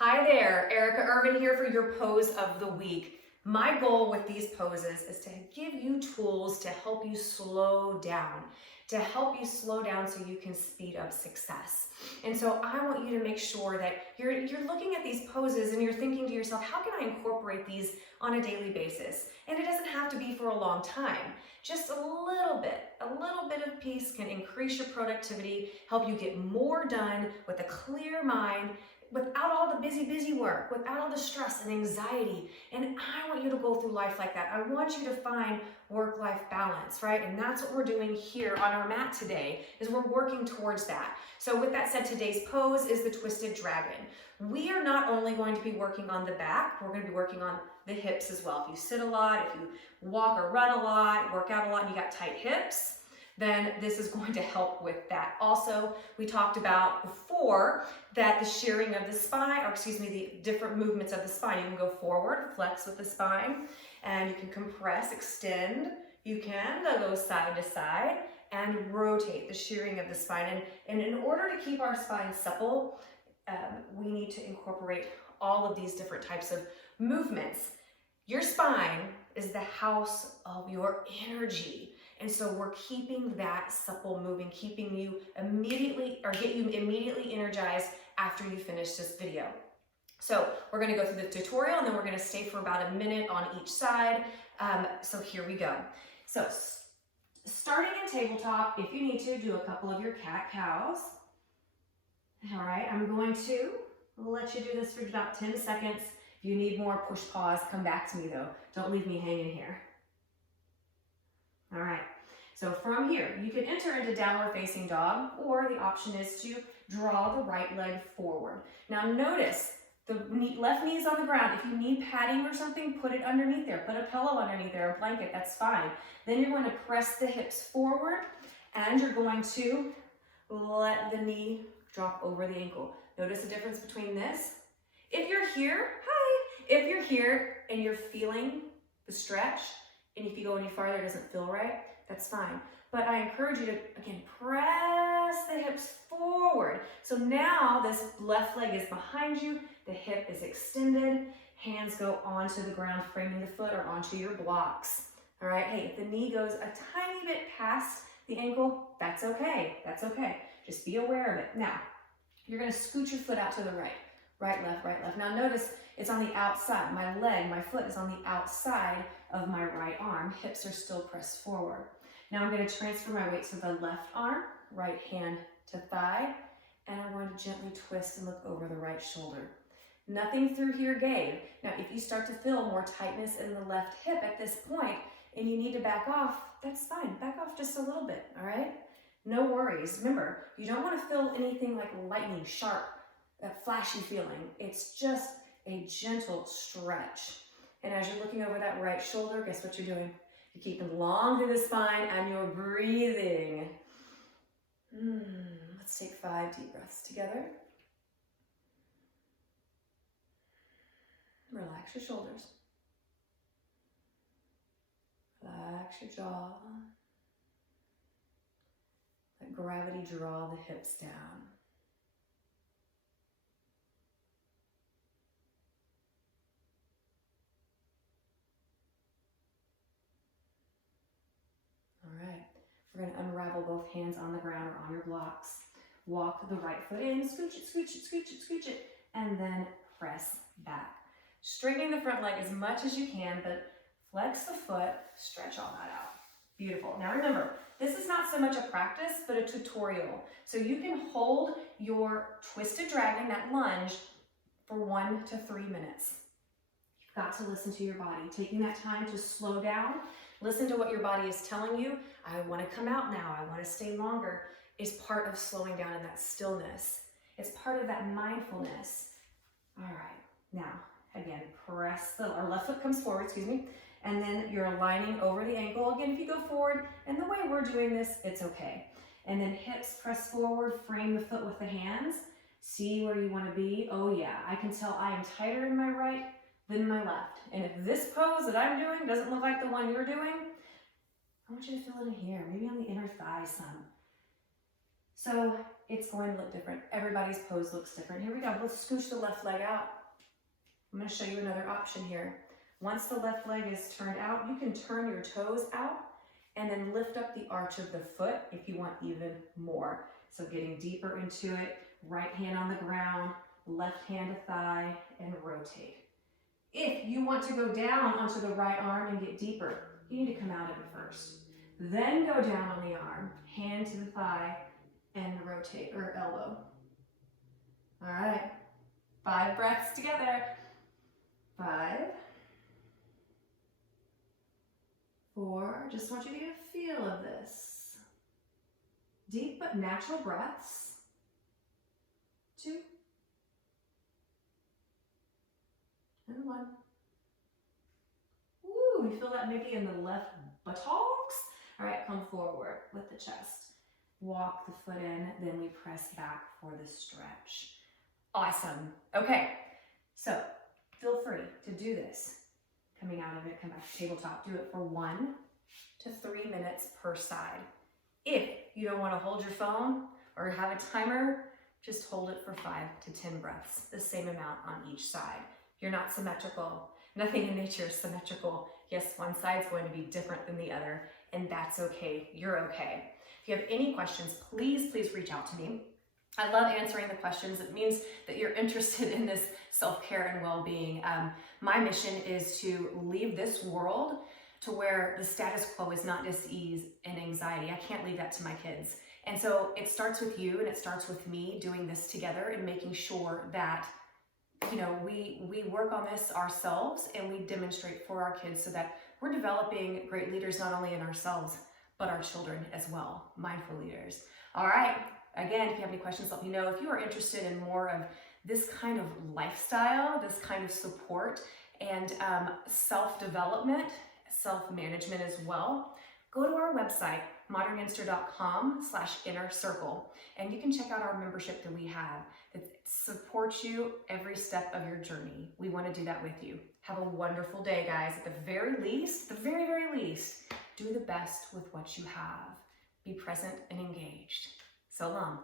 Hi there, Erica Irvin here for your pose of the week. My goal with these poses is to give you tools to help you slow down, so you can speed up success. And so I want you to make sure that you're looking at these poses and you're thinking to yourself, how can I incorporate these on a daily basis? And it doesn't have to be for a long time. Just a little bit of peace can increase your productivity, help you get more done with a clear mind, without all the busy work, without all the stress and anxiety. And I want you to go through life like that. I want you to find work-life balance, right? And that's what we're doing here on our mat today, is we're working towards that. So with that said, today's pose is the twisted dragon. We are not only going to be working on the back, we're going to be working on the hips as well. If you sit a lot, if you walk or run a lot, work out a lot, and you got tight hips, then this is going to help with that. Also, we talked about before that the shearing of the spine, the different movements of the spine. You can go forward, flex with the spine, and you can compress, extend. You can go side to side and rotate, the shearing of the spine. And in order to keep our spine supple, we need to incorporate all of these different types of movements. Your spine is the house of your energy. And so we're keeping that supple moving, keeping you get you immediately energized after you finish this video. So we're gonna go through the tutorial and then we're gonna stay for about a minute on each side. So here we go. So starting in tabletop, if you need to, do a couple of your cat-cows. All right, I'm going to let you do this for about 10 seconds. If you need more, push pause, come back to me though. Don't leave me hanging here. All right, so from here, you can enter into downward facing dog, or the option is to draw the right leg forward. Now notice, the left knee is on the ground. If you need padding or something, put it underneath there. Put a pillow underneath there, a blanket, that's fine. Then you're going to press the hips forward, and you're going to let the knee drop over the ankle. Notice the difference between this. If you're here, if you're here and you're feeling the stretch, and if you go any farther, it doesn't feel right, that's fine. But I encourage you to, again, press the hips forward. So now this left leg is behind you, the hip is extended, hands go onto the ground, framing the foot or onto your blocks. All right, hey, if the knee goes a tiny bit past the ankle, that's okay, that's okay. Just be aware of it. Now, you're gonna scoot your foot out to the right. Right, left, right, left. Now notice it's on the outside. My foot is on the outside of my right arm. Hips are still pressed forward. Now I'm going to transfer my weight to the left arm, right hand to thigh, and I'm going to gently twist and look over the right shoulder. Nothing through here gave. Now if you start to feel more tightness in the left hip at this point and you need to back off, that's fine. Back off just a little bit, all right? No worries. Remember, you don't want to feel anything like lightning, sharp, that flashy feeling. It's just a gentle stretch. And as you're looking over that right shoulder, guess what you're doing? You're keeping long through the spine and you're breathing. Let's take 5 deep breaths together. Relax your shoulders. Relax your jaw. Let gravity draw the hips down. We're going to unravel both hands on the ground or on your blocks. Walk the right foot in, scooch it, scooch it, scooch it, scooch it, and then press back. Straightening the front leg as much as you can, but flex the foot, stretch all that out. Beautiful. Now remember, this is not so much a practice, but a tutorial. So you can hold your twisted dragon, that lunge, for 1 to 3 minutes. You've got to listen to your body, taking that time to slow down. Listen to what your body is telling you. I want to come out now. I want to stay longer. Is part of slowing down in that stillness. It's part of that mindfulness. All right. Now, again, our left foot comes forward, and then you're aligning over the ankle. Again, if you go forward, and the way we're doing this, it's okay. And then hips press forward, frame the foot with the hands. See where you want to be. Oh yeah, I can tell I am tighter in my right than my left. And if this pose that I'm doing doesn't look like the one you're doing, I want you to feel it in here, maybe on the inner thigh some. So it's going to look different. Everybody's pose looks different. Here we go. Let's scooch the left leg out. I'm going to show you another option here. Once the left leg is turned out, you can turn your toes out and then lift up the arch of the foot if you want even more. So getting deeper into it, right hand on the ground, left hand to thigh, and rotate. If you want to go down onto the right arm and get deeper, you need to come out of it first. Then go down on the arm, hand to the thigh, and rotate, or elbow. All right, 5 breaths together. 5, 4, just want you to get a feel of this. Deep but natural breaths. 2, and 1. Ooh, you feel that maybe in the left buttocks? All right, come forward with the chest. Walk the foot in, then we press back for the stretch. Awesome. Okay, so feel free to do this. Coming out of it, come back to tabletop. Do it for 1 to 3 minutes per side. If you don't want to hold your phone or have a timer, just hold it for 5 to 10 breaths, the same amount on each side. You're not symmetrical. Nothing in nature is symmetrical. Yes, one side's going to be different than the other, and that's okay. You're okay. If you have any questions, please reach out to me. I love answering the questions. It means that you're interested in this self-care and well-being. My mission is to leave this world to where the status quo is not dis-ease and anxiety. I can't leave that to my kids. And so it starts with you, and it starts with me doing this together and making sure that, you know, we work on this ourselves and we demonstrate for our kids so that we're developing great leaders, not only in ourselves, but our children as well, mindful leaders. All right. Again, if you have any questions, let me know. If you are interested in more of this kind of lifestyle, this kind of support, and self-development, self-management as well, go to our website, modernginster.com/inner circle, and you can check out our membership that we have that supports you every step of your journey. We want to do that with you. Have a wonderful day, guys. At the very least, do the best with what you have. Be present and engaged. So long.